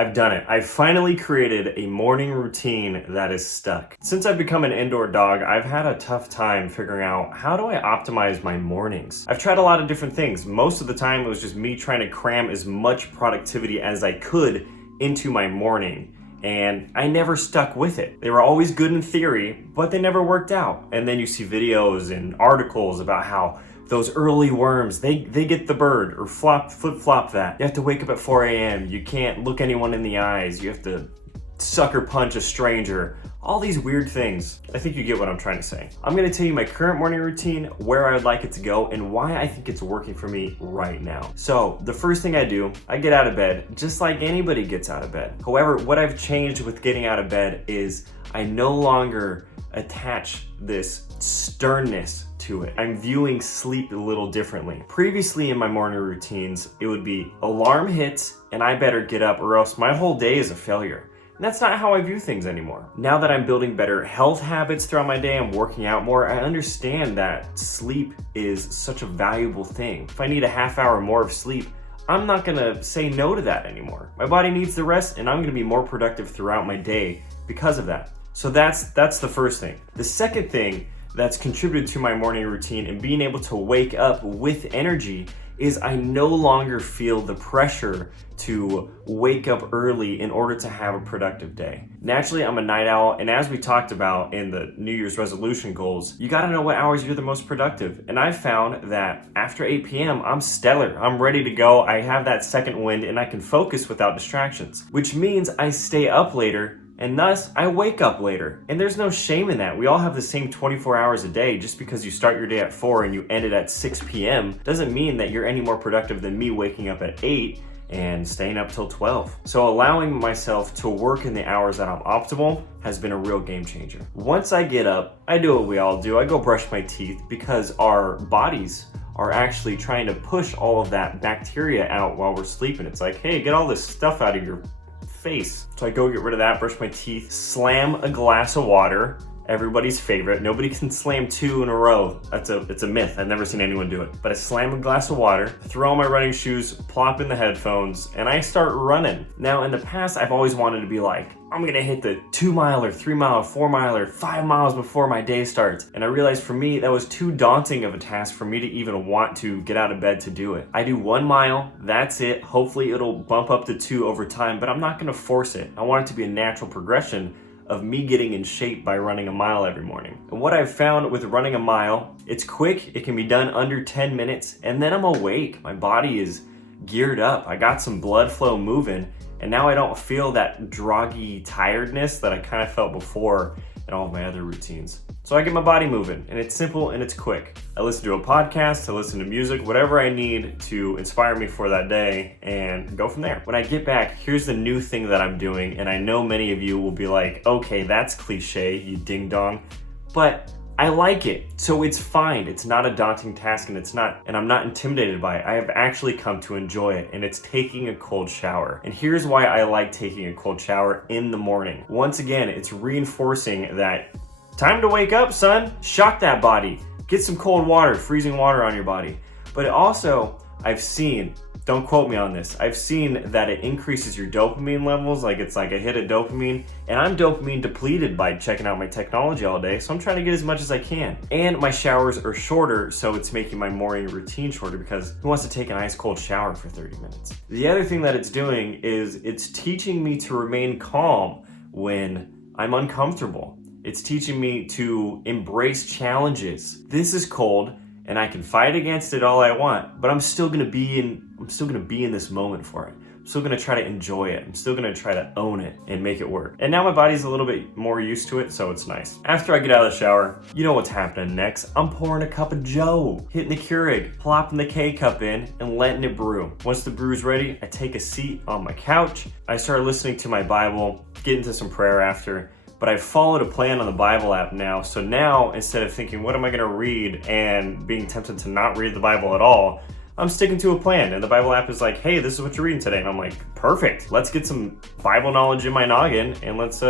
I've done it. I've finally created a morning routine that is stuck. Since I've become an indoor dog, I've had a tough time figuring out how do I optimize my mornings. I've tried a lot of different things. Most of the time it was just me trying to cram as much productivity as I could into my morning. And I never stuck with it. They were always good in theory, but they never worked out. And then you see videos and articles about how those early worms, they get the bird, or flip-flop that. You have to wake up at 4 a.m. You can't look anyone in the eyes. You have to sucker punch a stranger. All these weird things. I think you get what I'm trying to say. I'm gonna tell you my current morning routine, where I would like it to go, and why I think it's working for me right now. So the first thing I do, I get out of bed, just like anybody gets out of bed. However, what I've changed with getting out of bed is I no longer attach this sternness to it. I'm viewing sleep a little differently. Previously in my morning routines, it would be alarm hits and I better get up or else my whole day is a failure. And that's not how I view things anymore. Now that I'm building better health habits throughout my day, I'm working out more, I understand that sleep is such a valuable thing. If I need a half hour more of sleep, I'm not gonna say no to that anymore. My body needs the rest and I'm gonna be more productive throughout my day because of that. So that's the first thing. The second thing that's contributed to my morning routine and being able to wake up with energy is I no longer feel the pressure to wake up early in order to have a productive day. Naturally, I'm a night owl, and as we talked about in the New Year's resolution goals, you gotta know what hours you're the most productive. And I've found that after 8 p.m., I'm stellar. I'm ready to go. I have that second wind and I can focus without distractions, which means I stay up later and thus I wake up later. And there's no shame in that. We all have the same 24 hours a day. Just because you start your day at 4 and you end it at 6 p.m. doesn't mean that you're any more productive than me waking up at 8 and staying up till 12. So allowing myself to work in the hours that I'm optimal has been a real game changer. Once I get up, I do what we all do. I go brush my teeth because our bodies are actually trying to push all of that bacteria out while we're sleeping. It's like, hey, get all this stuff out of your face. So I go get rid of that, brush my teeth, slam a glass of water, everybody's favorite. Nobody can slam 2 in a row. It's a myth. I've never seen anyone do it. But I slam a glass of water, throw on my running shoes, plop in the headphones, and I start running. Now in the past, I've always wanted to be like, I'm gonna hit the 2 mile or 3 mile, 4 mile or 5 miles before my day starts. And I realized for me, that was too daunting of a task for me to even want to get out of bed to do it. I do 1 mile, that's it. Hopefully it'll bump up to 2 over time, but I'm not gonna force it. I want it to be a natural progression of me getting in shape by running a mile every morning. And what I've found with running a mile, it's quick, it can be done under 10 minutes, and then I'm awake. My body is geared up. I got some blood flow moving, and now I don't feel that droggy tiredness that I kind of felt before in all of my other routines. So I get my body moving, and it's simple and it's quick. I listen to a podcast, I listen to music, whatever I need to inspire me for that day, and go from there. When I get back, here's the new thing that I'm doing, and I know many of you will be like, okay, that's cliche, you ding dong, but I like it, so it's fine. It's not a daunting task, and I'm not intimidated by it. I have actually come to enjoy it, and it's taking a cold shower. And here's why I like taking a cold shower in the morning. Once again, it's reinforcing that time to wake up, son. Shock that body. Get some cold water, freezing water on your body. But it also, I've seen, don't quote me on this, I've seen that it increases your dopamine levels, like it's like a hit of dopamine, and I'm dopamine depleted by checking out my technology all day, so I'm trying to get as much as I can. And my showers are shorter, so it's making my morning routine shorter because who wants to take an ice cold shower for 30 minutes? The other thing that it's doing is it's teaching me to remain calm when I'm uncomfortable. It's teaching me to embrace challenges. This is cold, and I can fight against it all I want, but I'm still gonna be in this moment for it. I'm still gonna try to enjoy it. I'm still gonna try to own it and make it work. And now my body's a little bit more used to it, so it's nice. After I get out of the shower, you know what's happening next. I'm pouring a cup of Joe, hitting the Keurig, plopping the K-cup in, and letting it brew. Once the brew's ready, I take a seat on my couch. I start listening to my Bible, get into some prayer after, but I've followed a plan on the Bible app now. So now, instead of thinking, what am I gonna read, and being tempted to not read the Bible at all, I'm sticking to a plan. And the Bible app is like, hey, this is what you're reading today. And I'm like, perfect. Let's get some Bible knowledge in my noggin and let's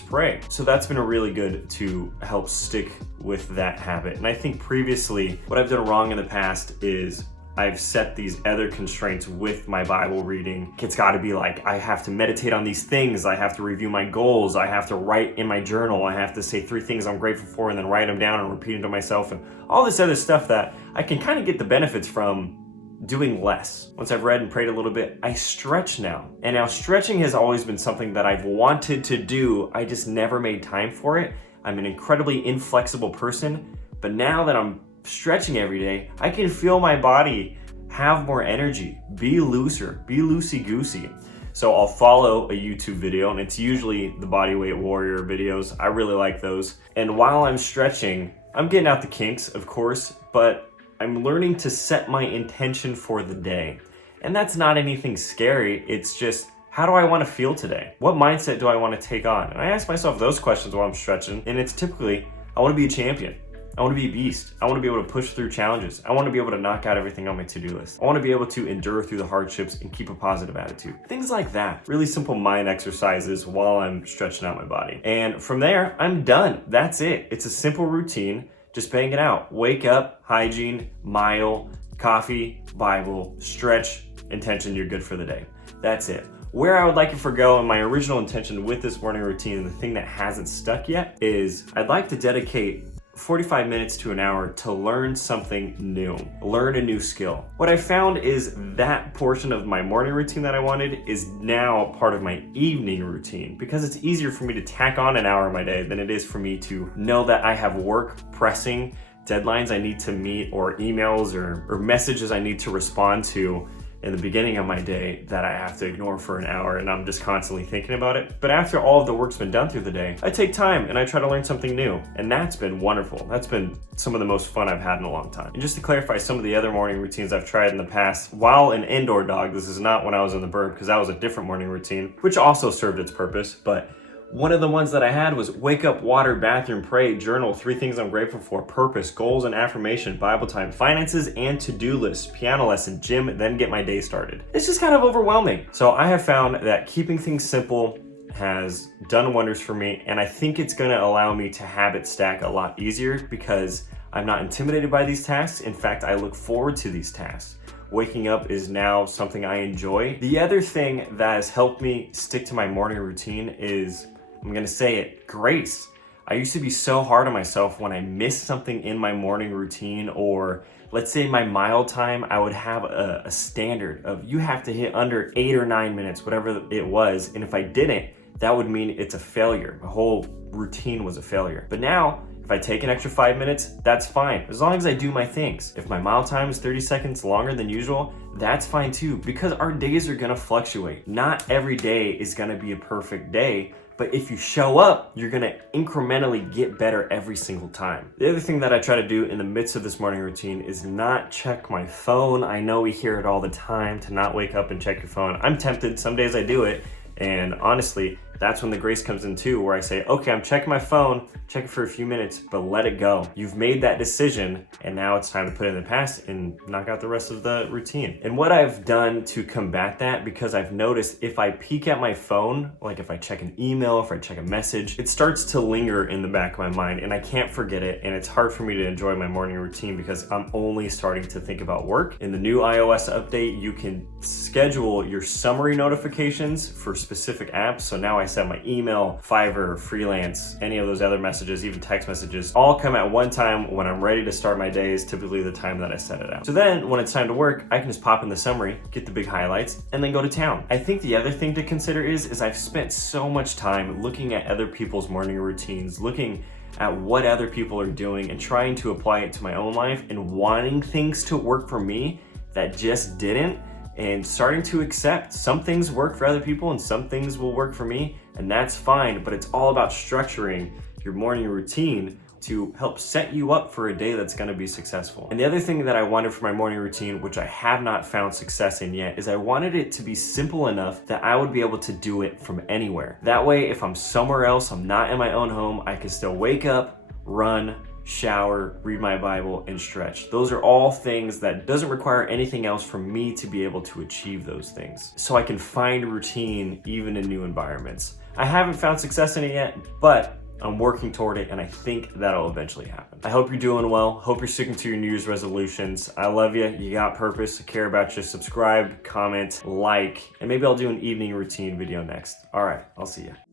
pray. So that's been really good to help stick with that habit. And I think previously, what I've done wrong in the past is I've set these other constraints with my Bible reading. It's got to be like, I have to meditate on these things. I have to review my goals. I have to write in my journal. I have to say 3 things I'm grateful for and then write them down and repeat them to myself, and all this other stuff that I can kind of get the benefits from doing less. Once I've read and prayed a little bit, I stretch now. And now stretching has always been something that I've wanted to do. I just never made time for it. I'm an incredibly inflexible person, but now that I'm stretching every day, I can feel my body have more energy, be looser, be loosey-goosey. So I'll follow a YouTube video, and it's usually the Bodyweight Warrior videos. I really like those. And while I'm stretching, I'm getting out the kinks, of course, but I'm learning to set my intention for the day. And that's not anything scary. It's just, how do I want to feel today? What mindset do I want to take on? And I ask myself those questions while I'm stretching, and it's typically, I want to be a champion. I want to be a beast. I want to be able to push through challenges. I want to be able to knock out everything on my to-do list. I want to be able to endure through the hardships and keep a positive attitude. Things like that. Really simple mind exercises while I'm stretching out my body. And from there, I'm done. That's it. It's a simple routine. Just bang it out. Wake up, hygiene, mile, coffee, Bible, stretch, intention, you're good for the day. That's it. Where I would like it to go, and my original intention with this morning routine, and the thing that hasn't stuck yet, is I'd like to dedicate 45 minutes to an hour to learn something new, learn a new skill. What I found is that portion of my morning routine that I wanted is now part of my evening routine, because it's easier for me to tack on an hour of my day than it is for me to know that I have work pressing, deadlines I need to meet, or emails or messages I need to respond to in the beginning of my day that I have to ignore for an hour, and I'm just constantly thinking about it. But after all of the work's been done through the day, I take time and I try to learn something new. And that's been wonderful. That's been some of the most fun I've had in a long time. And just to clarify some of the other morning routines I've tried in the past, while an indoor dog, this is not when I was in the bird, because that was a different morning routine, which also served its purpose. But one of the ones that I had was wake up, water, bathroom, pray, journal, 3 things I'm grateful for, purpose, goals and affirmation, Bible time, finances and to-do list, piano lesson, gym, then get my day started. It's just kind of overwhelming. So I have found that keeping things simple has done wonders for me, and I think it's gonna allow me to habit stack a lot easier because I'm not intimidated by these tasks. In fact, I look forward to these tasks. Waking up is now something I enjoy. The other thing that has helped me stick to my morning routine is, I'm gonna say it, grace. I used to be so hard on myself when I missed something in my morning routine, or let's say my mile time, I would have a standard of you have to hit under 8 or 9 minutes, whatever it was. And if I didn't, that would mean it's a failure. My whole routine was a failure. But now, if I take an extra 5 minutes, that's fine, as long as I do my things. If my mile time is 30 seconds longer than usual, that's fine too, because our days are gonna fluctuate. Not every day is gonna be a perfect day, but if you show up, you're gonna incrementally get better every single time. The other thing that I try to do in the midst of this morning routine is not check my phone. I know we hear it all the time, to not wake up and check your phone. I'm tempted, some days I do it, and honestly, that's when the grace comes in too, where I say, okay, I'm checking my phone, check it for a few minutes, but let it go. You've made that decision, and now it's time to put it in the past and knock out the rest of the routine. And what I've done to combat that, because I've noticed if I peek at my phone, like if I check an email, if I check a message, it starts to linger in the back of my mind and I can't forget it, and it's hard for me to enjoy my morning routine because I'm only starting to think about work. In the new iOS update, you can schedule your summary notifications for specific apps. So now I set my email, Fiverr, freelance, any of those other messages, even text messages, all come at one time when I'm ready to start my day is typically the time that I set it out. So then when it's time to work, I can just pop in the summary, get the big highlights, and then go to town. I think the other thing to consider is I've spent so much time looking at other people's morning routines, looking at what other people are doing and trying to apply it to my own life and wanting things to work for me that just didn't, and starting to accept some things work for other people and some things will work for me, and that's fine. But it's all about structuring your morning routine to help set you up for a day that's gonna be successful. And the other thing that I wanted for my morning routine, which I have not found success in yet, is I wanted it to be simple enough that I would be able to do it from anywhere. That way, if I'm somewhere else, I'm not in my own home, I can still wake up, run, shower, read my Bible, and stretch. Those are all things that doesn't require anything else for me to be able to achieve those things. So I can find routine even in new environments. I haven't found success in it yet, but I'm working toward it, and I think that'll eventually happen. I hope you're doing well. Hope you're sticking to your New Year's resolutions. I love you. You got purpose. I care about you. Subscribe, comment, like, and maybe I'll do an evening routine video next. All right, I'll see you.